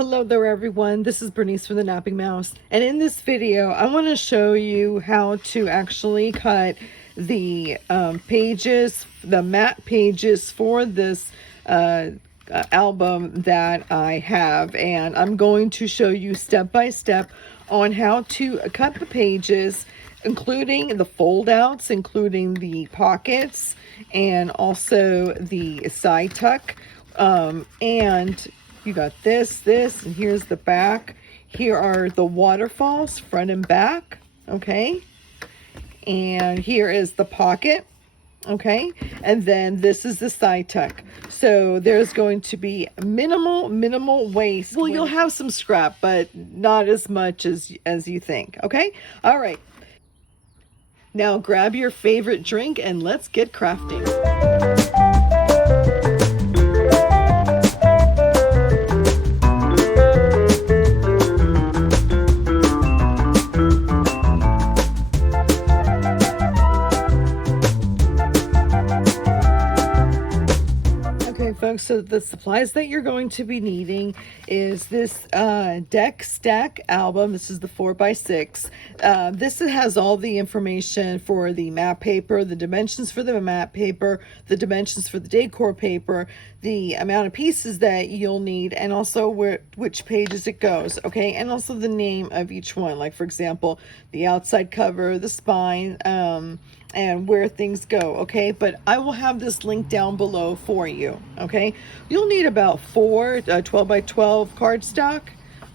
Hello there everyone, this is Bernice from the Napping Mouse, and in this video I want to show you how to actually cut the pages, the matte pages for this album that I have, and I'm going to show you step by step on how to cut the pages, including the fold outs, including the pockets, and also the side tuck. And you got this, and here's the back. Here are the waterfalls, front and back, okay? And here is the pocket, okay? And then this is the side tuck. So there's going to be minimal waste. Well, you'll have some scrap, but not as much as you think, okay? All right. Now grab your favorite drink and let's get crafting. Folks, so the supplies that you're going to be needing is this deck stack album. This is the 4x6. This has all the information for the matte paper, the dimensions for the matte paper, the dimensions for the decor paper, the amount of pieces that you'll need, and also which pages it goes, okay? And also the name of each one, like for example, the outside cover, the spine, and where things go, okay? But I will have this link down below for you, okay? You'll need about 4 12 by 12 cardstock,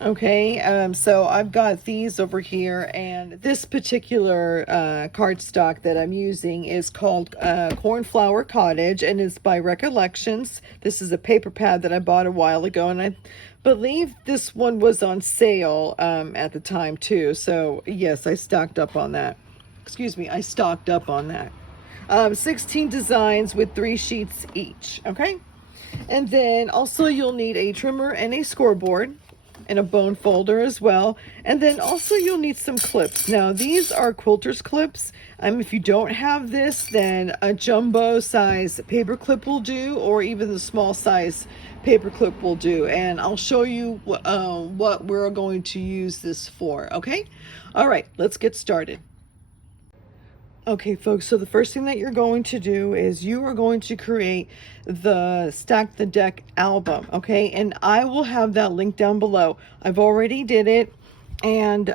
okay? So I've got these over here, and this particular cardstock that I'm using is called Cornflower Cottage, and it's by Recollections. This is a paper pad that I bought a while ago, and I believe this one was on sale at the time too. So yes, I stocked up on that. I stocked up on that. 16 designs with 3 sheets each, okay? And then also you'll need a trimmer and a scoreboard and a bone folder as well. And then also you'll need some clips. Now these are quilters clips. If you don't have this, then a jumbo size paper clip will do, or even the small size paper clip will do. And I'll show you what we're going to use this for, okay? All right, let's get started. Okay folks, so the first thing that you're going to do is you are going to create the Stack the Deck album, okay? And I will have that link down below. I've already did it, and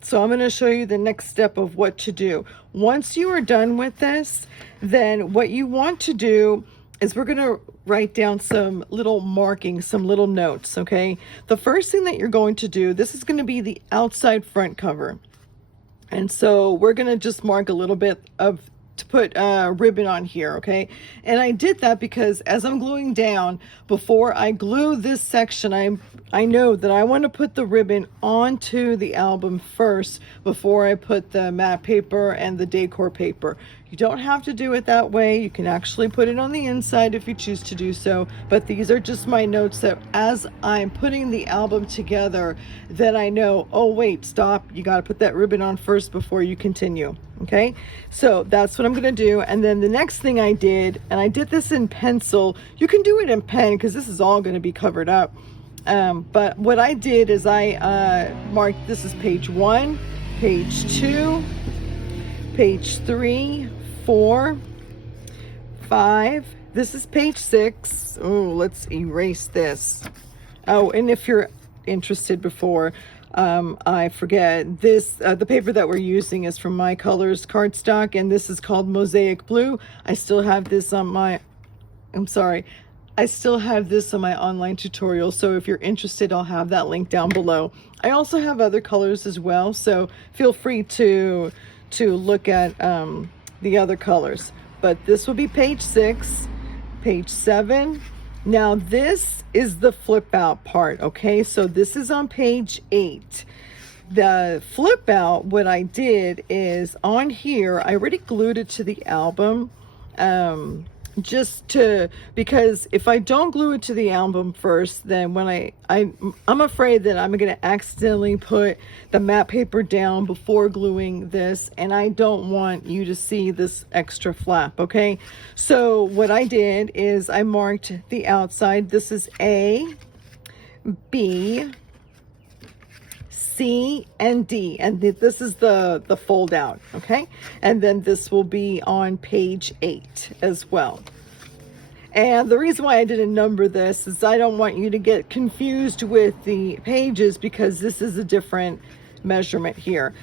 so I'm going to show you the next step of what to do. Once you are done with this, then what you want to do is we're going to write down some little markings, some little notes, okay? The first thing that you're going to do, this is going to be the outside front cover. And so we're going to just mark a little bit to put ribbon on here, okay? And I did that because as I'm gluing down, before I glue this section, I know that I want to put the ribbon onto the album first before I put the matte paper and the decor paper. You don't have to do it that way. You can actually put it on the inside if you choose to do so. But these are just my notes that as I'm putting the album together, that I know, oh wait, stop, you got to put that ribbon on first before you continue. Okay, so that's what I'm going to do. And then the next thing I did, and I did this in pencil. You can do it in pen because this is all going to be covered up. But what I did is I marked, this is page 1, page 2, page 3, 4, 5. This is page 6. Oh, let's erase this. Oh, and if you're interested before, I forget, this the paper that we're using is from My Colors cardstock, and this is called Mosaic Blue. I still have this on my I still have this on my online tutorial, so if you're interested, I'll have that link down below. I also have other colors as well, so feel free to look at the other colors. But this will be page 6, page 7. Now this is the flip out part, okay? So this is on page 8. The flip out, what I did is on here, I already glued it to the album, because if I don't glue it to the album first, then when I'm afraid that I'm going to accidentally put the matte paper down before gluing this, and I don't want you to see this extra flap, okay? So what I did is I marked the outside. This is A, B, C, and D, and this is the fold out, okay? And then this will be on page 8 as well. And the reason why I didn't number this is I don't want you to get confused with the pages, because this is a different measurement here.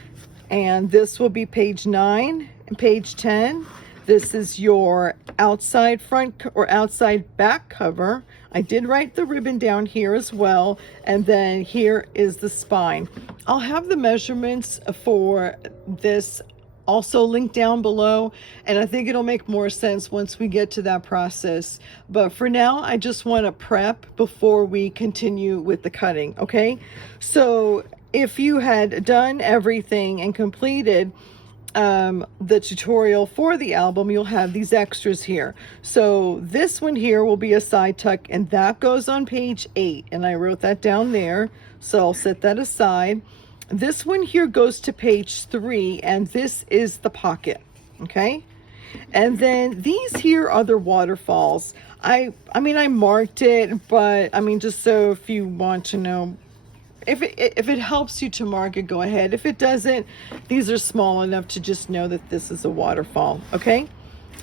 And this will be page 9 and page 10. This is your outside front or outside back cover. I did write the ribbon down here as well. And then here is the spine. I'll have the measurements for this also linked down below, and I think it'll make more sense once we get to that process. But for now, I just want to prep before we continue with the cutting, okay? So if you had done everything and completed the tutorial for the album, you'll have these extras here. So this one here will be a side tuck, and that goes on page 8, and I wrote that down there, so I'll set that aside. This one here goes to page 3, and this is the pocket, okay? And then these here are the waterfalls. I mean, I marked it, but I mean, just so if you want to know, if it helps you to mark it, go ahead. If it doesn't, these are small enough to just know that this is a waterfall, okay?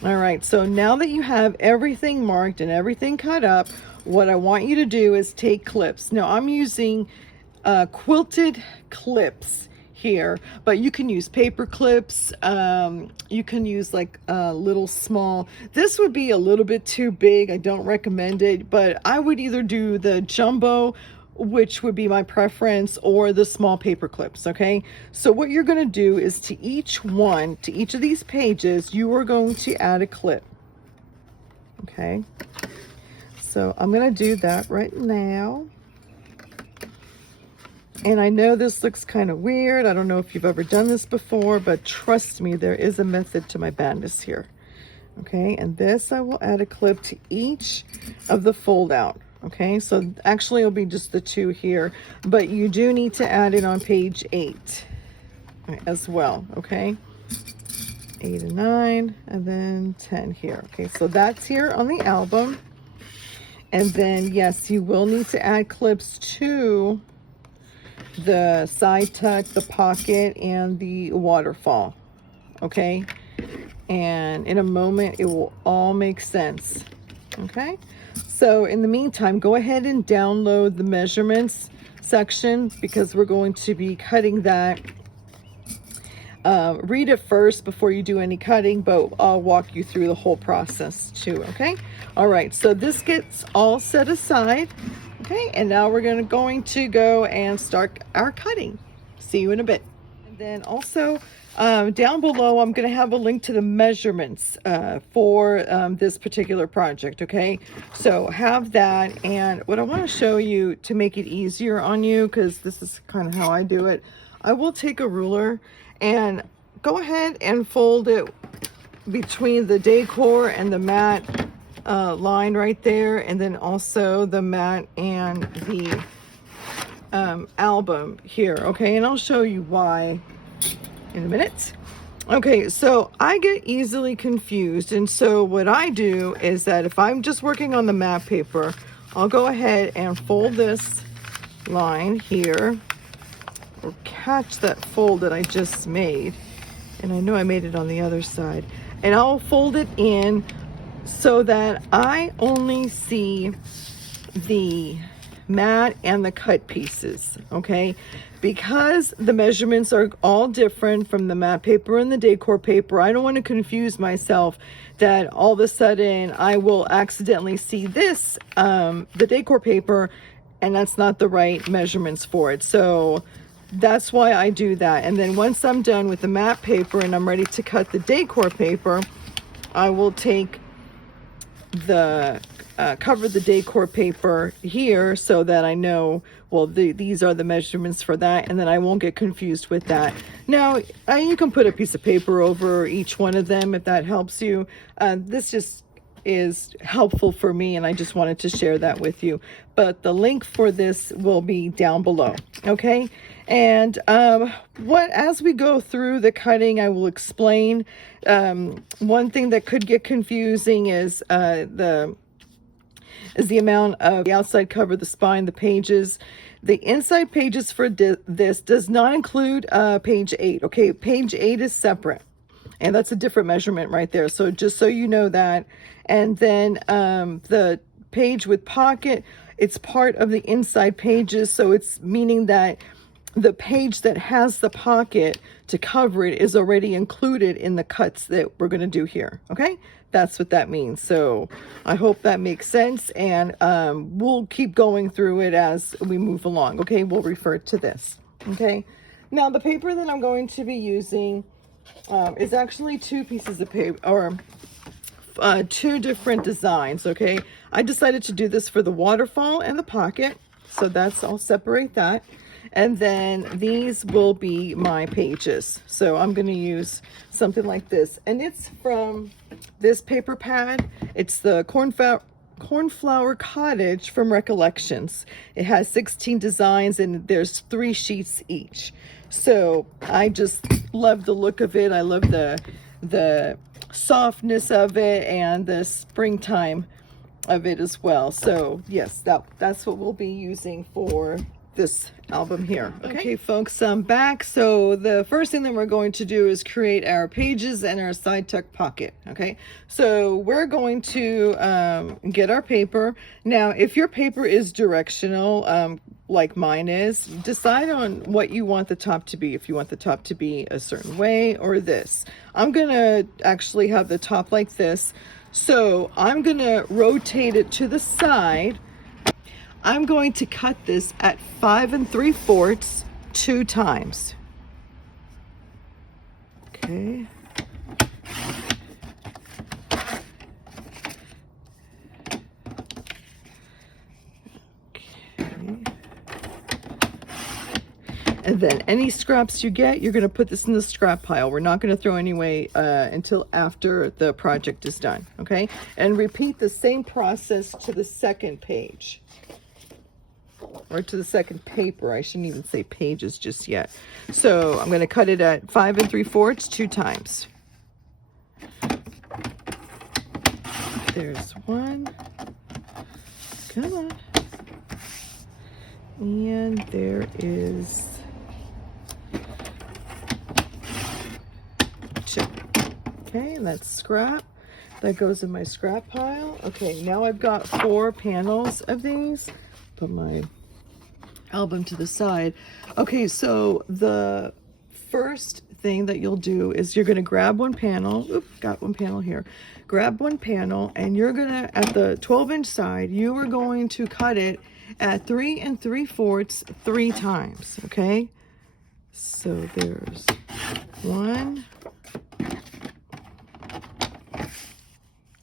All right, so now that you have everything marked and everything cut up, what I want you to do is take clips. Now I'm using quilted clips here, but you can use paper clips. You can use like a little small, this would be a little bit too big, I don't recommend it, but I would either do the jumbo, which would be my preference, or the small paper clips, okay? So what you're going to do is to each of these pages, you are going to add a clip, okay? So I'm going to do that right now. And I know this looks kind of weird. I don't know if you've ever done this before, but trust me, there is a method to my madness here. Okay, and this I will add a clip to each of the fold out. Okay, so actually it'll be just the 2 here, but you do need to add it on page 8 as well. Okay, 8 and 9, and then 10 here. Okay, so that's here on the album. And then yes, you will need to add clips to the side tuck, the pocket, and the waterfall, okay? And in a moment it will all make sense, okay? So in the meantime, go ahead and download the measurements section, because we're going to be cutting that. Read it first before you do any cutting, but I'll walk you through the whole process too, okay? All right, so this gets all set aside. Okay, and now we're going to go and start our cutting. See you in a bit. And then also down below, I'm going to have a link to the measurements for this particular project. Okay, so have that. And what I want to show you to make it easier on you, because this is kind of how I do it, I will take a ruler and go ahead and fold it between the decor and the mat line right there, and then also the mat and the album here. Okay, and I'll show you why in a minute. Okay, so I get easily confused, and so what I do is that if I'm just working on the mat paper, I'll go ahead and fold this line here, or catch that fold that I just made, and I know I made it on the other side, and I'll fold it in so that I only see the mat and the cut pieces, okay? Because the measurements are all different from the mat paper and the decor paper, I don't want to confuse myself that all of a sudden I will accidentally see this, the decor paper, and that's not the right measurements for it. So that's why I do that. And then once I'm done with the mat paper and I'm ready to cut the decor paper, I will take the cover the decor paper here so that I know, well, these are the measurements for that, and then I won't get confused with that. Now you can put a piece of paper over each one of them if that helps you. This just is helpful for me, and I just wanted to share that with you. But the link for this will be down below, okay? And as we go through the cutting, I will explain. One thing that could get confusing is is the amount of the outside cover, the spine, the pages. The inside pages for this does not include page 8. Okay, page 8 is separate, and that's a different measurement right there. So just so you know that. And then the page with pocket, it's part of the inside pages, so it's meaning that the page that has the pocket to cover it is already included in the cuts that we're going to do here. Okay, that's what that means. So I hope that makes sense, and we'll keep going through it as we move along. Okay, we'll refer to this. Okay, now the paper that I'm going to be using is actually two pieces of paper, or two different designs. Okay, I decided to do this for the waterfall and the pocket, so I'll separate that. And then these will be my pages. So I'm going to use something like this. And it's from this paper pad. It's the Cornflower Cottage from Recollections. It has 16 designs and there's 3 sheets each. So I just love the look of it. I love the softness of it and the springtime of it as well. So yes, that's what we'll be using for this album here. Okay folks, I'm back. So the first thing that we're going to do is create our pages and our side tuck pocket. Okay, so we're going to get our paper. Now if your paper is directional, like mine is, decide on what you want the top to be. If you want the top to be a certain way or this. I'm gonna actually have the top like this, so I'm gonna rotate it to the side. I'm going to cut this at 5 3/4 2 times. Okay. And then any scraps you get, you're going to put this in the scrap pile. We're not going to throw any away until after the project is done. Okay. And repeat the same process to the second page. Or to the second paper. I shouldn't even say pages just yet. So I'm going to cut it at 5 3/4 2 times. There's one. Come on. And there is two. Okay, and that's scrap. That goes in my scrap pile. Okay, now I've got 4 panels of these. Put my album to the side. Okay, so the first thing that you'll do is you're going to grab one panel. Oop, got one panel here. Grab one panel and you're going to, at the 12-inch side, you are going to cut it at 3 3/4 3 times. Okay, so there's 1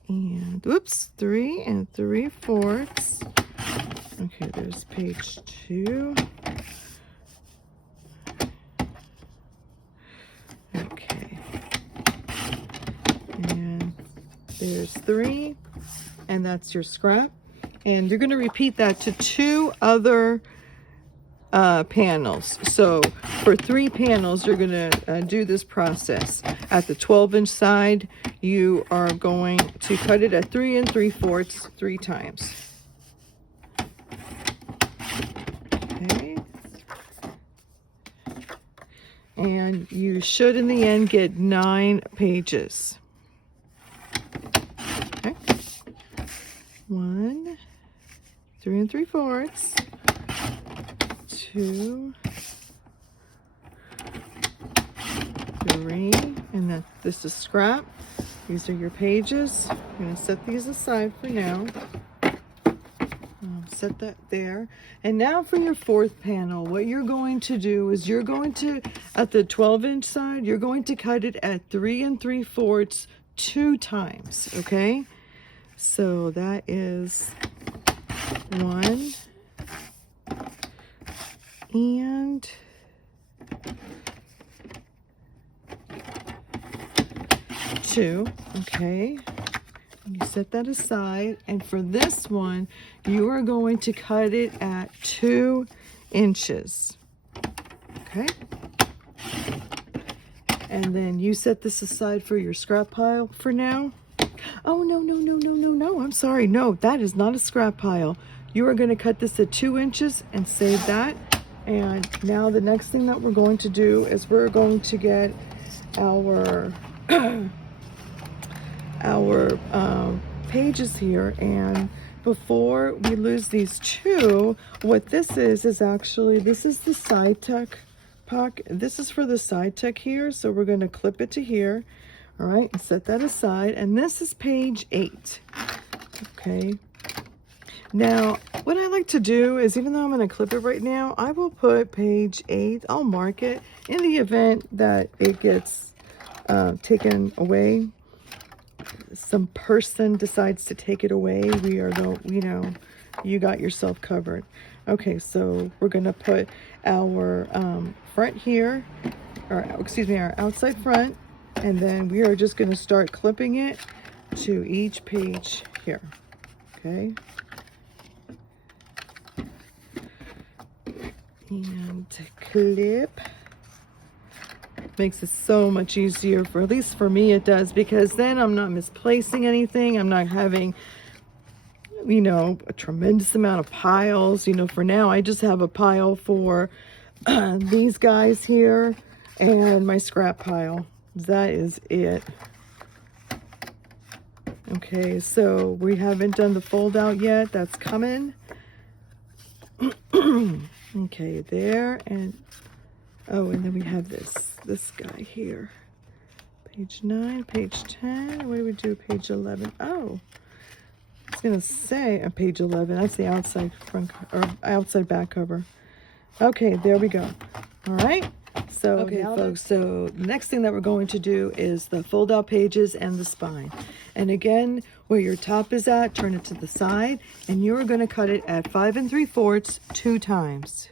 and oops, 3 3/4. Okay, there's page 2. Okay. And there's 3. And that's your scrap. And you're going to repeat that to 2 other panels. So for 3 panels, you're going to do this process. At the 12-inch side, you are going to cut it at 3 3/4 3 times. Okay. And you should in the end get 9 pages. Okay. 1, 3 3/4, 2, 3, and then this is scrap. These are your pages. I'm going to set these aside for now. Set that there. And now for your 4th panel, what you're going to do is you're going to, at the 12-inch side, you're going to cut it at 3 3/4 2 times. Okay, so that is 1 and 2. Okay. You set that aside, and for this one you are going to cut it at 2 inches. Okay, and then you set this aside for your scrap pile for now. Oh, no, no, no, no, no, no. I'm sorry. No, that is not a scrap pile. You are going to cut this at 2 inches and save that. And now the next thing that we're going to do is we're going to get our pages here. And before we lose these two, what this is actually, this is the side tuck pocket. This is for the side tuck here. So we're going to clip it to here. All right, and set that aside. And this is page 8. Okay. Now, what I like to do is, even though I'm going to clip it right now, I will put page 8. I'll mark it in the event that it gets taken away. Some person decides to take it away. We are the, you know, you got yourself covered. Okay, so we're going to put our front here, or excuse me, our outside front. And then we are just going to start clipping it to each page here. Okay. And clip. Makes it so much easier, for at least for me it does, because then I'm not misplacing anything. I'm not having, you know, a tremendous amount of piles. You know, for now I just have a pile for these guys here and my scrap pile. That is it. Okay, so we haven't done the fold out yet. That's coming. Okay, there, and oh, and then we have this guy here. Page 9, page 10. What do we do? Page 11. Oh, it's gonna say on page 11. That's the outside front or outside back cover. Okay, there we go. All right. So, okay, folks, so the next thing that we're going to do is the fold out pages and the spine. And again, where your top is at, turn it to the side, and you're going to cut it at 5 3/4 2 times.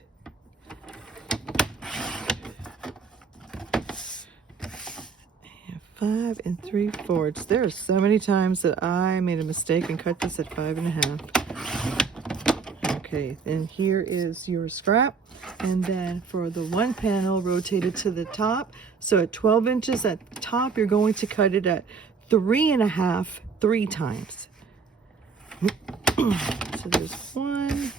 And 5 3/4. There are so many times that I made a mistake and cut this at 5 1/2. Okay, and here is your scrap. And then for the one panel, rotate it to the top. So at 12 inches at the top, you're going to cut it at 3 1/2, 3 times. So there's one.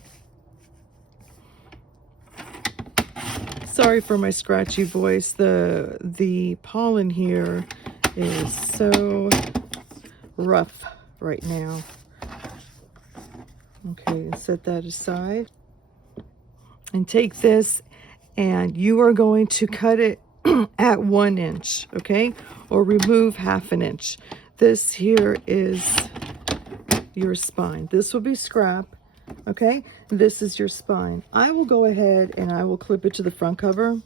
Sorry for my scratchy voice. The pollen here is so rough right now. Okay, set that aside. And take this, and you are going to cut it at 1 inch, okay? Or remove 1/2 inch. This here is your spine. This will be scrap, okay? This is your spine. I will go ahead and I will clip it to the front cover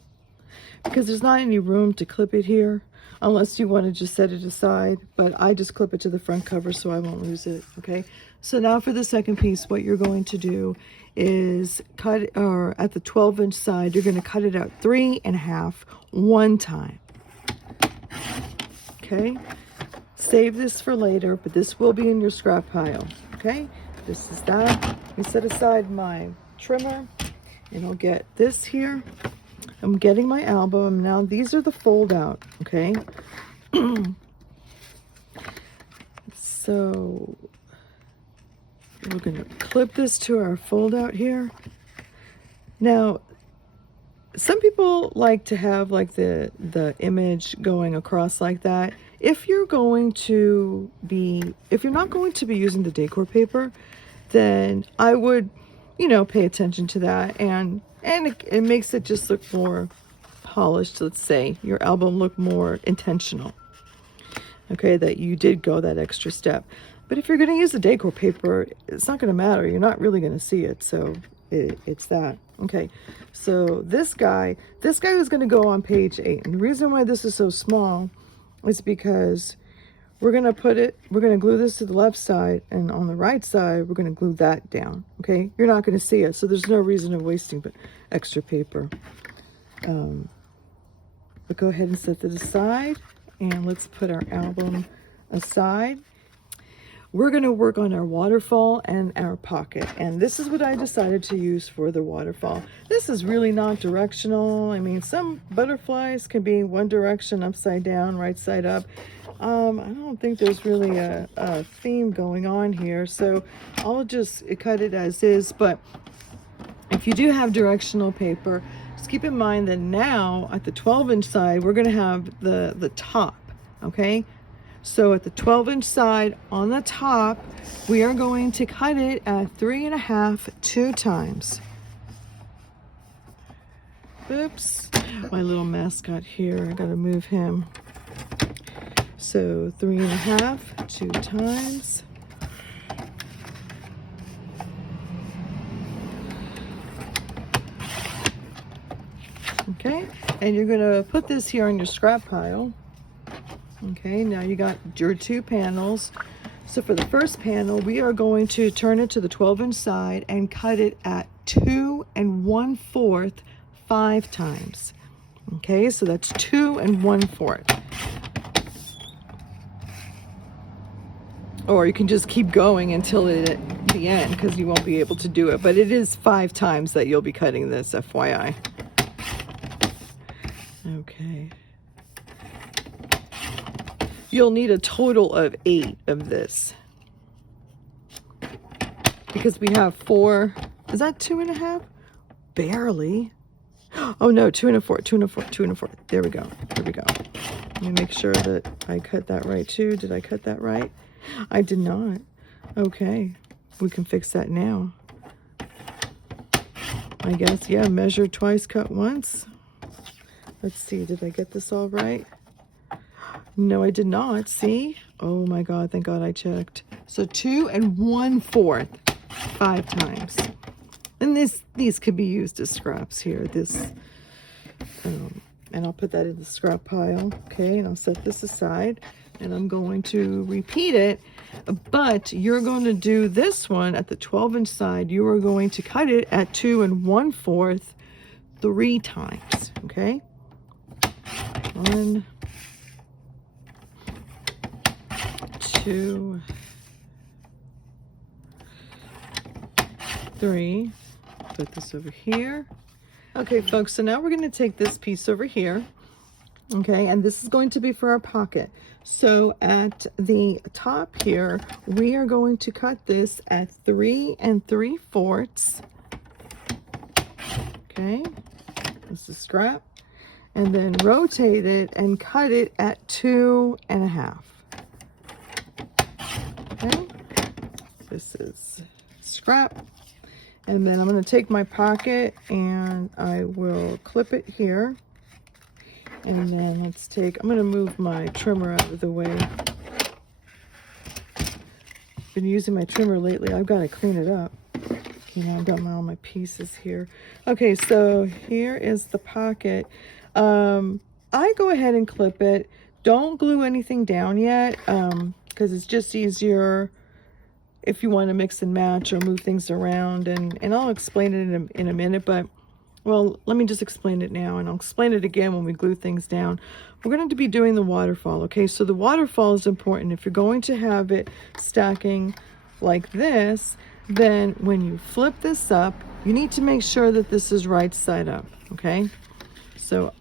because there's not any room to clip it here unless you want to just set it aside, but I just clip it to the front cover so I won't lose it, okay? So now for the second piece, what you're going to do is cut, or at the 12-inch side, you're going to cut it out 3 1/2 one time. Okay, save this for later, but this will be in your scrap pile. Okay, this is that. Let me set aside my trimmer, and I'll get this here. I'm getting my album now. These are the fold out. Okay, so we're going to clip this to our fold out here. Now, some people like to have like the image going across like that. If you're not going to be using the decor paper, then I would, you know, pay attention to that, and it makes it just look more polished. Let's say your album look more intentional. Okay, that you did go that extra step. But if you're going to use the decor paper, it's not going to matter. You're not really going to see it. So it's that. Okay. So this guy is going to go on page 8. And the reason why this is so small is because we're going to glue this to the left side. And on the right side, we're going to glue that down. Okay. You're not going to see it. So there's no reason of wasting extra paper. But go ahead and set that aside. And let's put our album aside. we're going to work on our waterfall and our pocket. And this is what I decided to use for the waterfall. This is really not directional. I mean, some butterflies can be one direction, upside down, right side up. I don't think there's really a theme going on here, so I'll just cut it as is. But if you do have directional paper, just keep in mind that now at the 12-inch side, we're going to have the top, okay? So at the 12-inch side on the top, we are going to cut it at 3.5 2 times. Oops, my little mascot here, I gotta move him. So 3.5 2 times. Okay, and you're gonna put this here on your scrap pile. Okay, now you got your 2 panels. So for the first panel, we are going to turn it to the 12-inch side and cut it at 2 1/4 5 times. Okay, so that's 2 1/4. Or you can just keep going until the end, because you won't be able to do it. But it is 5 times that you'll be cutting this, FYI. Okay. You'll need a total of 8 of this, because we have 4. Is that 2.5? Barely. Oh no, 2 1/4, 2 1/4, 2 1/4. There we go. There we go. Let me make sure that I cut that right too. Did I cut that right? I did not. Okay, we can fix that now. I guess, yeah, measure twice, cut once. Let's see, did I get this all right? No, I did not. See? Oh my God, thank God I checked. So 2 1/4 5 times. And these could be used as scraps here. And I'll put that in the scrap pile. Okay, and I'll set this aside. And I'm going to repeat it. But you're going to do this one at the 12-inch side. You are going to cut it at 2 1/4 3 times. Okay? 1 2 3. Put this over here. Okay, folks, so now we're going to take this piece over here. Okay, and this is going to be for our pocket. So at the top here, we are going to cut this at 3 3/4. Okay, this is scrap. And then rotate it and cut it at 2 1/2. Okay, this is scrap. And then I'm going to take my pocket and I will clip it here. And then let's take, I'm going to move my trimmer out of the way. Been using my trimmer lately. I've got to clean it up. You know, I've got all my pieces here. Okay, so here is the pocket. I go ahead and clip it. Don't glue anything down yet, because it's just easier if you want to mix and match or move things around. And I'll explain it in a minute, but well, let me just explain it now, and I'll explain it again when we glue things down. We're going to be doing the waterfall, okay? So the waterfall is important. If you're going to have it stacking like this, then when you flip this up, you need to make sure that this is right side up, okay? So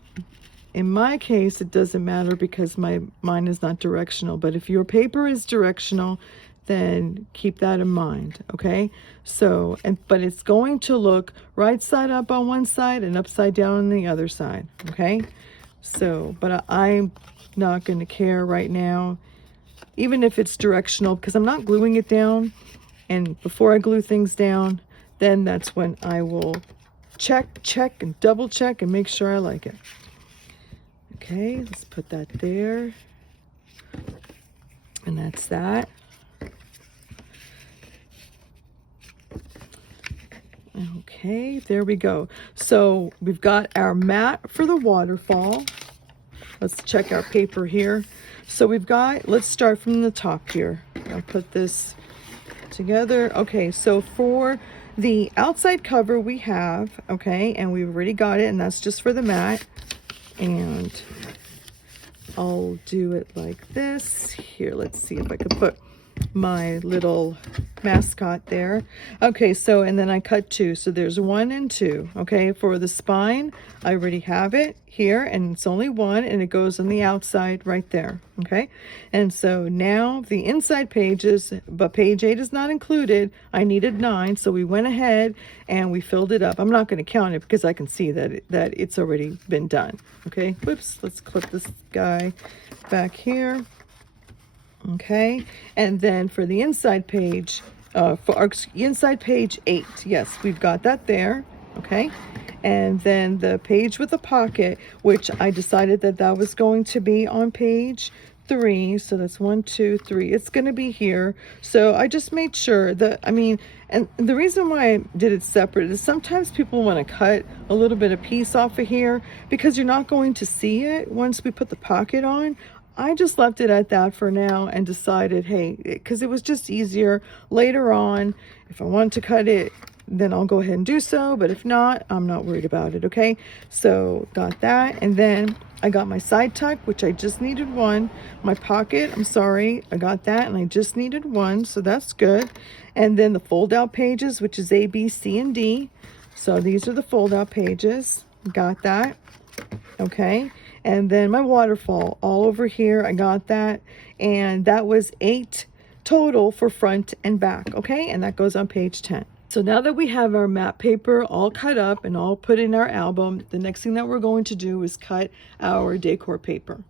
in my case, it doesn't matter because mine is not directional, but if your paper is directional, then keep that in mind, okay? So, but it's going to look right side up on one side and upside down on the other side, okay? So, but I'm not going to care right now, even if it's directional, because I'm not gluing it down. And before I glue things down, then that's when I will check, and double check and make sure I like it. Okay, let's put that there. And that's that. Okay, there we go. So we've got our mat for the waterfall. Let's check our paper here. So we've got, let's start from the top here. I'll put this together. Okay, so for the outside cover we have, okay, and we've already got it, and that's just for the mat. And I'll do it like this. Here, let's see if I could put my little mascot there. Okay, so and then I cut 2, so there's 1 and 2. Okay, for the spine I already have it here, and it's only 1, and it goes on the outside right there. Okay, and so now the inside pages, but page 8 is not included. I needed 9, so we went ahead and we filled it up. I'm not going to count it because I can see that it's already been done. Okay, whoops, let's clip this guy back here. Okay, and then for the inside page, for our inside page 8, yes, we've got that there. Okay, and then the page with the pocket, which I decided that was going to be on page 3, so that's 1, 2, 3. It's going to be here. So I just made sure that, I mean, and the reason why I did it separate is sometimes people want to cut a little bit of piece off of here because you're not going to see it once we put the pocket on. I just left it at that for now and decided, hey, because it was just easier later on. If I want to cut it, then I'll go ahead and do so. But if not, I'm not worried about it. Okay, so got that. And then I got my side tuck, which I just needed 1. My pocket, I'm sorry, I got that and I just needed 1. So that's good. And then the fold out pages, which is A, B, C, and D. So these are the fold out pages. Got that. Okay, and then my waterfall all over here, I got that, and that was 8 total for front and back. Okay, and that goes on page 10. So now that we have our map paper all cut up and all put in our album, the next thing that we're going to do is cut our decor paper.